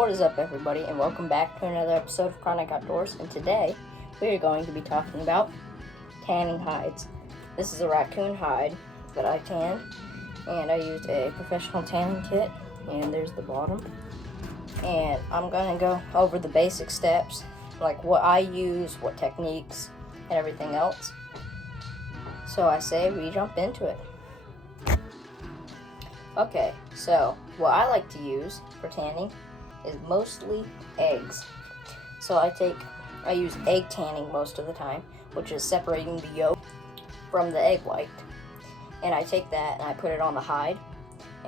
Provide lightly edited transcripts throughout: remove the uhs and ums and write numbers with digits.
What is up, everybody, and welcome back to another episode of Chronic Outdoors. And today we are going to be talking about tanning hides. This is a raccoon hide that I tanned, and I used a professional tanning kit, and there's the bottom. And I'm going to go over the basic steps, like what I use, what techniques, and everything else. So I say we jump into it. Okay, so what I like to use for tanning is mostly eggs. So I use egg tanning most of the time, which is separating the yolk from the egg white. And I take that and I put it on the hide,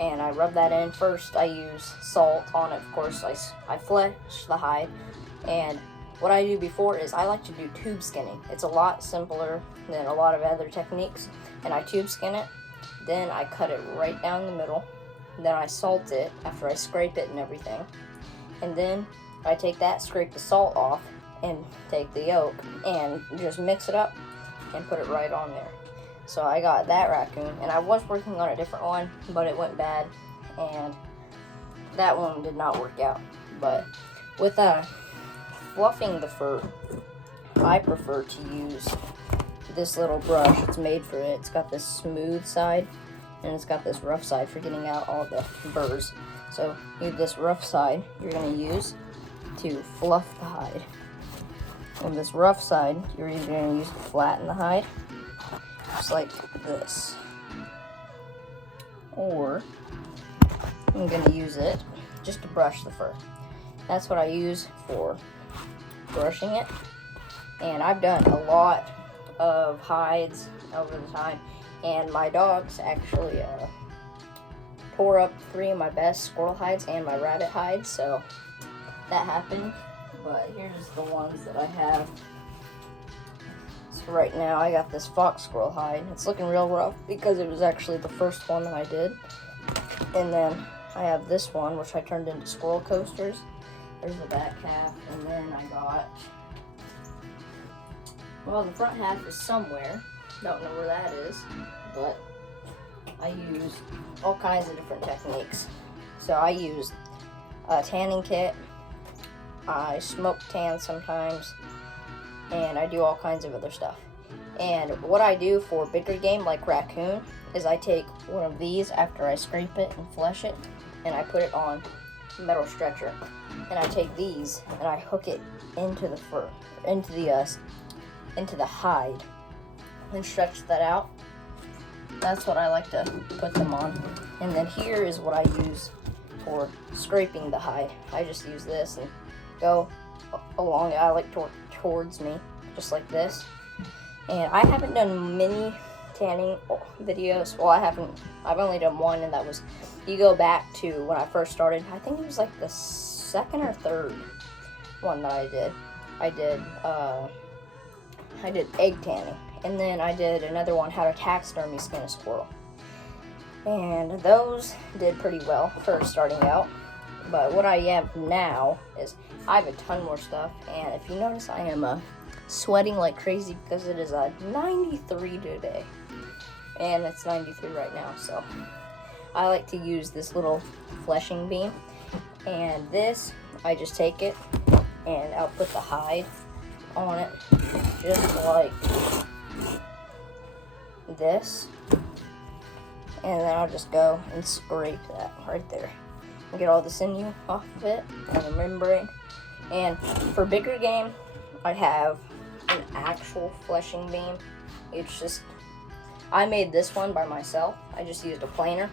and I rub that in. First, I use salt on it. Of course, I flesh the hide, and what I do before is I like to do tube skinning. It's a lot simpler than a lot of other techniques, and I tube skin it. Then I cut it right down the middle. Then I salt it after I scrape it and everything. And then I take that, scrape the salt off, and take the yolk and just mix it up and put it right on there. So I got that raccoon, and I was working on a different one, but it went bad, and that one did not work out. But with fluffing the fur, I prefer to use this little brush. It's made for it. It's got this smooth side, and it's got this rough side for getting out all the burrs. So this rough side you're going to use to fluff the hide, and this rough side you're either going to use to flatten the hide, just like this, or I'm going to use it just to brush the fur. That's what I use for brushing it, and I've done a lot of hides over the time, and my dogs actually tore up 3 of my best squirrel hides and my rabbit hides, so that happened. But here's the ones that I have. So right now I got this fox squirrel hide. It's looking real rough because it was actually the first one that I did. And then I have this one, which I turned into squirrel coasters. There's the back half, and then I got, well, the front half is somewhere. Don't know where that is, but I use all kinds of different techniques. So I use a tanning kit, I smoke tan sometimes, and I do all kinds of other stuff. And what I do for bigger game like raccoon is I take one of these after I scrape it and flesh it, and I put it on a metal stretcher. And I take these and I hook it into the fur, into the hide, and stretch that out. That's what I like to put them on. And then here is what I use for scraping the hide. I just use this and go along it. I like towards me, just like this. And I haven't done many tanning videos. Well, I've only done one, and that was, you go back to when I first started. I think it was like the second or third one that I did. I did egg tanning, and then I did another one, how to taxidermy skin a squirrel. And those did pretty well for starting out. But what I have now is I have a ton more stuff, and if you notice, I am sweating like crazy because it is 93 today, and it's 93 right now. So I like to use this little fleshing beam, and this, I just take it and I'll put the hide on it just like this, and then I'll just go and scrape that right there and get all the sinew off of it and the membrane. And for bigger game, I have an actual fleshing beam. It's just, I made this one by myself. I just used a planer,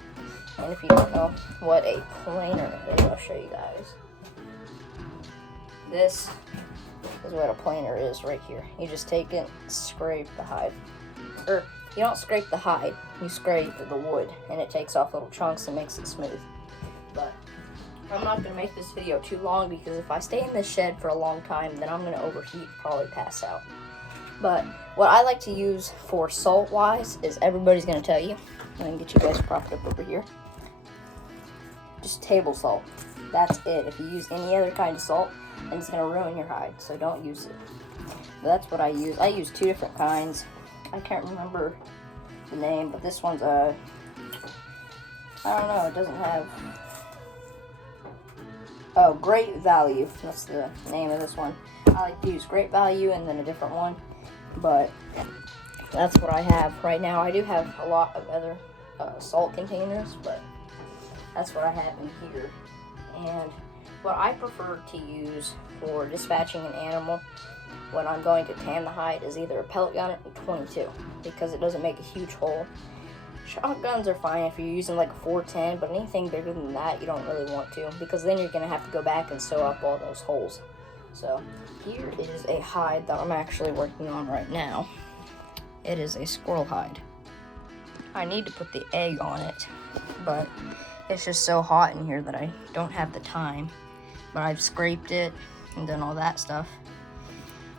and if you don't know what a planer is, I'll show you guys. This is what a planer is right here. You just take it, scrape the hide. Or you don't scrape the hide, you scrape the wood, and it takes off little chunks and makes it smooth. But I'm not going to make this video too long, because if I stay in this shed for a long time, then I'm going to overheat and probably pass out. But what I like to use for salt wise is, everybody's going to tell you, I'm going to get you guys propped up over here, just table salt. That's it. If you use any other kind of salt, and it's going to ruin your hide, so don't use it. But that's what I use. I use 2 different kinds. I can't remember the name, but this one's I don't know, it doesn't have Oh, Great Value. That's the name of this one. I like to use Great Value and then a different one, but that's what I have right now. I do have a lot of other salt containers, but that's what I have in here. And what I prefer to use for dispatching an animal when I'm going to tan the hide is either a pellet gun or 22, because it doesn't make a huge hole. Shotguns are fine if you're using like a 410, but anything bigger than that you don't really want to, because then you're going to have to go back and sew up all those holes. So here is a hide that I'm actually working on right now. It is a squirrel hide. I need to put the egg on it, but it's just so hot in here that I don't have the time. But I've scraped it and done all that stuff.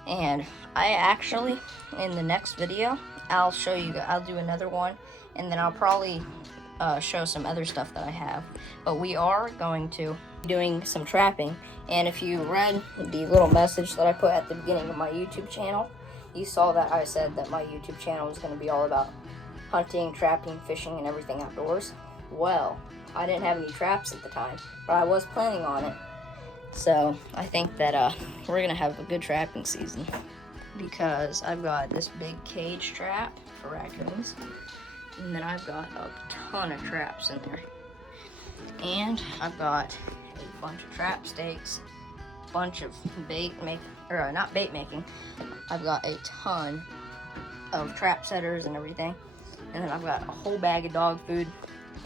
And I actually, in the next video, I'll show you, I'll do another one, and then I'll probably show some other stuff that I have. But we are going to be doing some trapping, and if you read the little message that I put at the beginning of my YouTube channel, you saw that I said that my YouTube channel was going to be all about hunting, trapping, fishing, and everything outdoors. Well, I didn't have any traps at the time, but I was planning on it. So I think that we're going to have a good trapping season, because I've got this big cage trap for raccoons, and then I've got a ton of traps in there. And I've got a bunch of trap stakes, a bunch of not bait making. I've got a ton of trap setters and everything. And then I've got a whole bag of dog food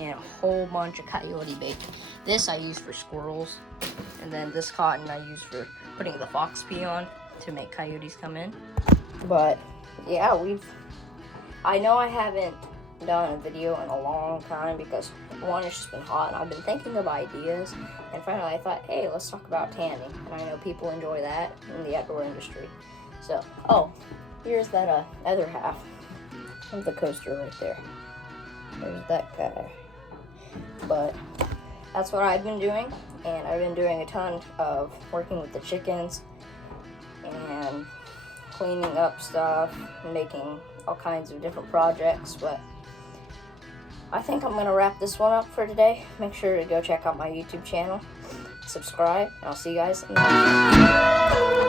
and a whole bunch of coyote bait. This I use for squirrels, and then this cotton I use for putting the fox pee on to make coyotes come in. But yeah, I know I haven't done a video in a long time because one, it's just been hot, and I've been thinking of ideas, and finally I thought, hey, let's talk about tanning, and I know people enjoy that in the outdoor industry. So, oh, here's that other half of the coaster right there. There's that guy. But that's what I've been doing, and I've been doing a ton of working with the chickens and cleaning up stuff, making all kinds of different projects. But I think I'm going to wrap this one up for today. Make sure to go check out my YouTube channel, subscribe, and I'll see you guys in the next one.